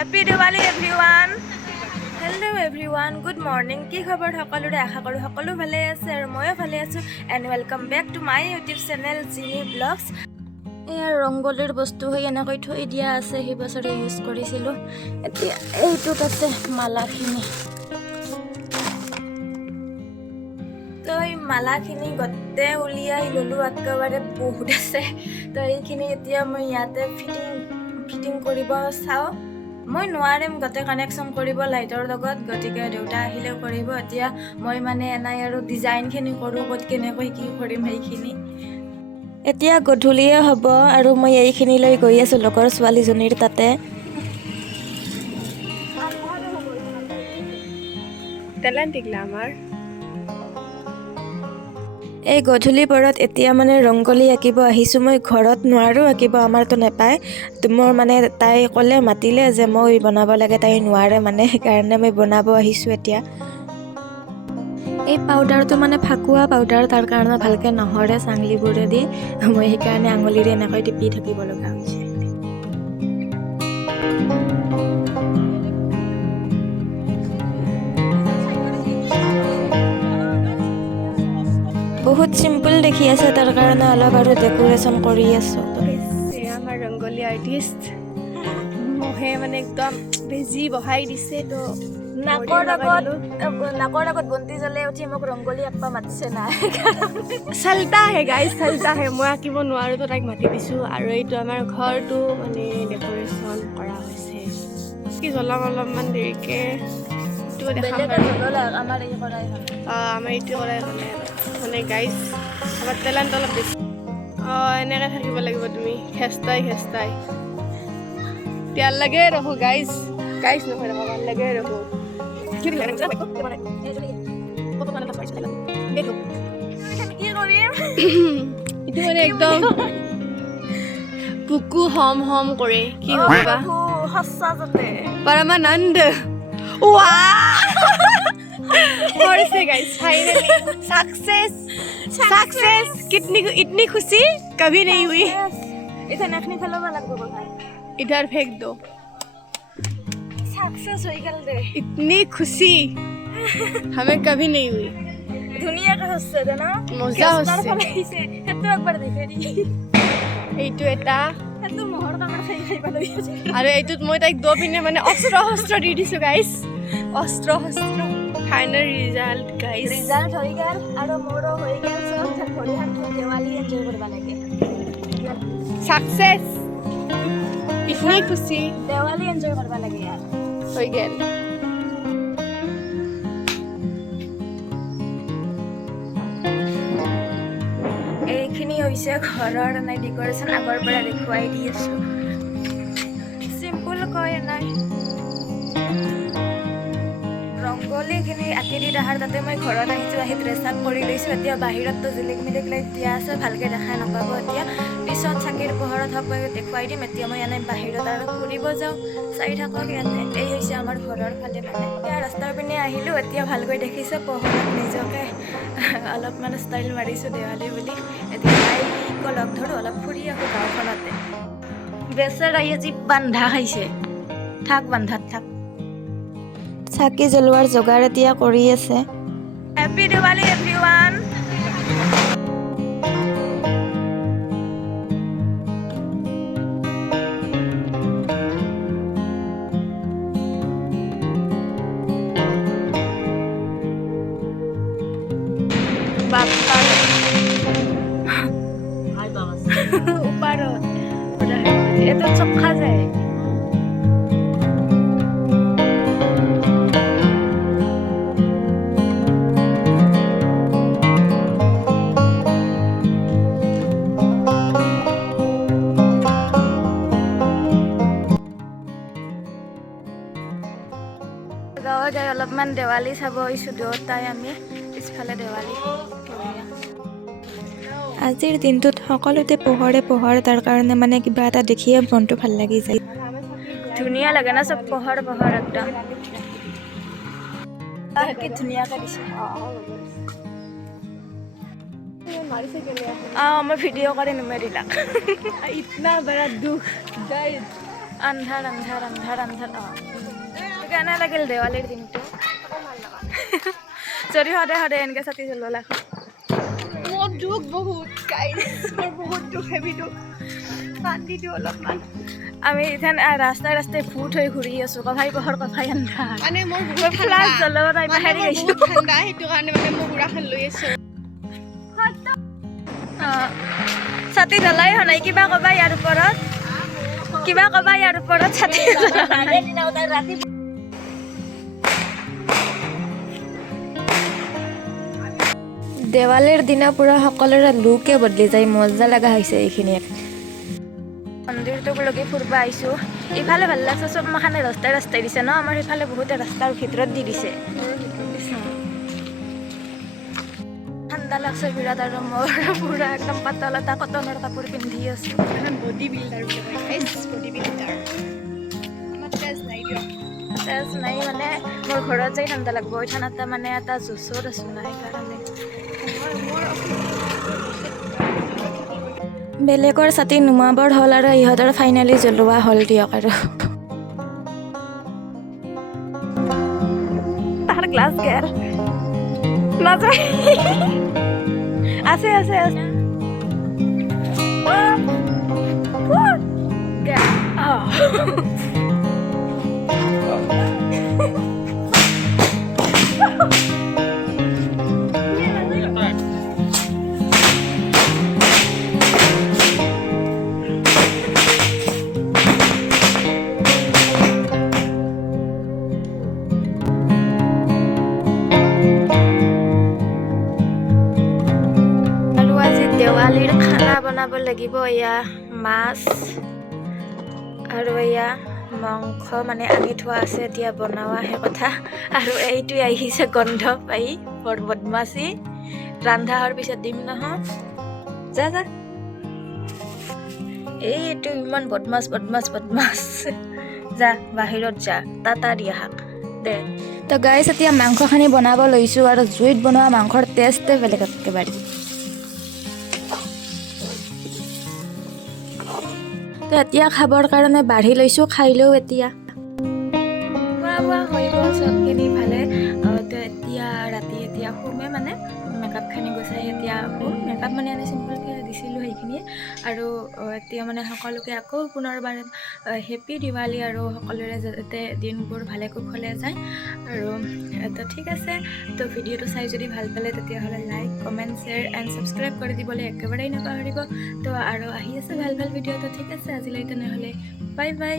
Happy Diwali everyone. Hello everyone. Good morning. কি খবৰ সকলোৰে আশা কৰো সকলো ভালে আছে আৰু ময়ো ভালে আছো and welcome back to my YouTube channel Jeemi Vlogs. এয়া ৰংগলীৰ বস্তু হৈ এনেকৈ থৈ দিয়া আছে সেই বছৰে ইউজ কৰিছিলোঁ এতিয়া এইটোত আছে মালাখিনি তো এই মালাখিনি গতে উলিয়াই ললো একেবাৰে বহুত আছে তো এইখিনি এতিয়া মই ইয়াতে ফিটিং কৰিব চাওঁ মই নোৱাৰিম গতে কানেকশ্যন কৰিব লাইটৰ লগত গতিকে দেউতা আহিলে কৰিব এতিয়া মই মানে এনাই আৰু ডিজাইনখিনি কৰোঁ ক'ত কেনেকৈ কি কৰিম সেইখিনি এতিয়া গধূলিয়ে হ'ব আৰু মই এইখিনি লৈ গৈ আছোঁ লগৰ ছোৱালীজনীৰ তাতে টেলেণ্টিক আমাৰ এই গধূলি পৰত এতিয়া মানে ৰংগলী আঁকিব আহিছোঁ মই ঘৰত নোৱাৰোঁ আঁকিব আমাৰতো নাপায় মোৰ মানে তাই ক'লে মাতিলে যে মই বনাব লাগে তাই নোৱাৰে মানে সেইকাৰণে মই বনাব আহিছোঁ এতিয়া এই পাউডাৰটো মানে ফাকুৱা পাউডাৰ তাৰ কাৰণে ভালকৈ নহৰে চাংলিবোৰেদি মই সেইকাৰণে আঙুলিৰে এনেকৈ টিপি থাকিব লগা হৈছে বহুত চিম্পল দেখি আছে তাৰ কাৰণে অলপ আৰু ডেকোৰেশ্যন কৰি আছোঁ আমাৰ ৰংগলী আৰ্টিষ্ট মহে মানে একদম বেজি বহাই দিছে তো নাকৰ আগত বন্তি জ্বলাই উঠি মোক ৰংগলী আঁকিব মাতিছে নাই চালতা হে গাইজ চালতা হে মই আঁকিব নোৱাৰোঁ তো তাইক মাতি দিছোঁ আৰু এইটো আমাৰ ঘৰটো মানে ডেকোৰেশ্যন কৰা হৈছে কি জ্বলাম অলপমান দেৰিকৈ এইটো দেখাম আমাৰ এই কৰাই হ'ল আমাৰ এইটো কৰাই হ'লে মানে গাইজ আমাৰ টেলেণ্ট অলপ বেছি এনেকৈ থাকিব লাগিব তুমি খেস্তাই তেল লাগে ৰখো গাইজ নহয় ৰখো ভাল লাগে ৰখো এইটো মানে একদম বুকু হম কৰে কি হ'ব বা পৰমানন্দ से गाइस फाइनली सक्सेस इतनी खुशी कभी नहीं हुई इधर फेंक दो सक्सेस हो गल दे इतनी खुशी हमें कभी नहीं हुई दुनिया का हस्से दे ना मजा हस्से हेतु একবার দেখে দি এইটো এটা হেতু মোহৰ কামত খাই পালো আৰু এইটোত মই তাইক দো পিনে মানে অস্ত্ৰ দি দিছো গাইস অস্ত্ৰ ফাইনাল ৰিজাল্ট গাইস ৰিজাল্ট হৈ গল আৰু মোৰো হৈ গল সব ভৰি হাত দিৱালী এনজয় কৰিব লাগে सक्सेस इतनी खुशी दिवाली एंजॉय करवा लगे यार हो गया এইখিনি হৈছে ঘৰৰ নাই ডেকোৰেশ্যন আগৰ পৰা দেখুৱাই দি আছো সিম্পল কয় নাই ৰংগলীখিনি আঁকি দি দেখাৰ তাতে মই ঘৰত আহিছোঁ আহি ড্ৰেছ আপ কৰি লৈছোঁ এতিয়া বাহিৰততো জিলিক মিলিক লাইট দিয়া আছে ভালকৈ দেখাই নাপাব এতিয়া পিছত চাকিৰ পোহৰত হওক দেখুৱাই দিম এতিয়া মই এনেই বাহিৰত আৰু ফুৰিব যাওঁ চাই থাকক ইয়াতে এই হৈছে আমাৰ ঘৰৰ ফালে মানে এতিয়া ৰাস্তাৰ পিনে আহিলোঁ এতিয়া ভালকৈ দেখিছে পোহৰত নিজকে অলপমান ষ্টাইল মাৰিছোঁ দেৱালী বুলি এতিয়া তাইকো লগ ধৰোঁ অলপ ফুৰি আহোঁ গাঁওখনতে বেচেৰা আজি বান্ধা খাইছে থাক বান্ধাত থাক চাকি জ্বলোৱাৰ যোগাৰ এতিয়া কৰি আছে হেপী দিৱালী এভৰিৱান ওপাৰত এইটো চখা যায় গাঁৱত যাই অলপমান দেৱালী চাব আহিছোঁ দুয়োটাই আমি পিছফালে দেৱালী আজিৰ দিনটোত সকলোতে পোহৰ তাৰ কাৰণে মানে কিবা এটা দেখিয়ে মনটো ভাল লাগি যায় ধুনীয়া লাগে না চব পোহৰ একদম কি ধুনীয়াকৈ দিছে मैं वीडियो करे नुमेरिला इतना बड़ा दुख गाइस আন্ধাৰ আন্ধাৰ আন্ধাৰ আন্ধাৰ কেনে লাগিল দেৱালীৰ দিনটো যদি সদায় সদায় এনেকৈ চাতি জ্বলালা মোৰ দুখ বহুত গাইছ মোৰ বহুত দুখ হেভি দুখ কান্দি দিওঁ অলপমান আমি ইথান ৰাস্তাই ৰাস্তাই ভূত হৈ ঘূৰি আছোঁ কভাই পহৰ কভাই আন্ধাৰ মানে মোৰ বহুত ফ্লাছ জ্বলাব তাই মানে হেৰি মোৰ গৈছোঁ বহুত ঠাণ্ডা সেইটো কাৰণে মানে মই বুঢ়াখন লৈ আছোঁ ছাতি জ্বলাই হোৱা নাই কিবা ক'বা ইয়াৰ ওপৰত ছাতি দেৱালীৰ দিনা পুৰা সকলোৰে লুকে বদলি যায় মজা লগা হৈছে এইখিনি মন্দিৰটোক লগি ফুৰিব আহিছোঁ ইফালে ভাল লাগছে চব মাখানে ৰাস্তাই ৰাস্তাই দিছে ন আমাৰ ইফালে বহুতে ৰাস্তাৰ ভিতৰত দি দিছে ঠাণ্ডা লাগছে বিৰাট আৰু মোৰ পুৰা একদম পাতল এটা কটনৰ কাপোৰ পিন্ধি আছোঁ বডি বিল্ডাৰ বডি বিল্ডাৰ আমাৰ তেজ নাই দিয়ক তেজ নাই মানে মোৰ ঘৰত যাই ঠাণ্ডা লাগব এইখান এটা মানে এটা জোচত আছোঁ না সেইকাৰণে বেলেগৰ ছাতি নুমাবৰ হ'ল আৰু ইহঁতৰ ফাইনেলি জ্বলোৱা হ'ল দিয়ক আৰু তাৰ গ্লাছ গেল নাযায় আছে আছে আছে দেৱালীৰ খানা বনাব লাগিব এয়া মাছ আৰু এয়া মাংস মানে আনি থোৱা আছে এতিয়া বনোৱাহে কথা আৰু এইটোৱে আহিছে গন্ধ পাই বৰ বদমাছি ৰান্ধা হোৱাৰ পিছত দিম নহয় যা যা এইটো ইমান বদমাছ যা বাহিৰত যা টাটা দিয়া শাক দে তো গাইছ এতিয়া মাংসখিনি বনাব লৈছোঁ আৰু জুইত বনোৱা মাংসৰ টেষ্টে বেলেগ একেবাৰে তো এতিয়া খাবৰ কাৰণে বাঢ়ি লৈছোঁ খাই লওঁ এতিয়া খোৱা বোৱা হৈ গ'ল চবখিনি ভালে তো এতিয়া ৰাতি এতিয়া শুমে মানে মেকআপখিনি গুচাই এতিয়া শুম মেকআপ মানে আমি চিম্পলকৈ দিছিলোঁ সেইখিনিয়ে আৰু এতিয়া মানে সকলোকে আকৌ পুনৰবাৰ হেপী দিৱালী আৰু সকলোৰে যাতে দিনবোৰ ভালে কুশলে যায় আৰু তো ঠিক আছে তো ভিডিঅ'টো চাই যদি ভাল পালে তেতিয়াহ'লে like comment share and subscribe কৰি দিবলৈ একেবাৰেই নাপাহৰিব তো আৰু আহি আছে ভাল ভাল ভিডিঅ' তো ঠিক আছে আজিলৈ তেনেহ'লে বাই বাই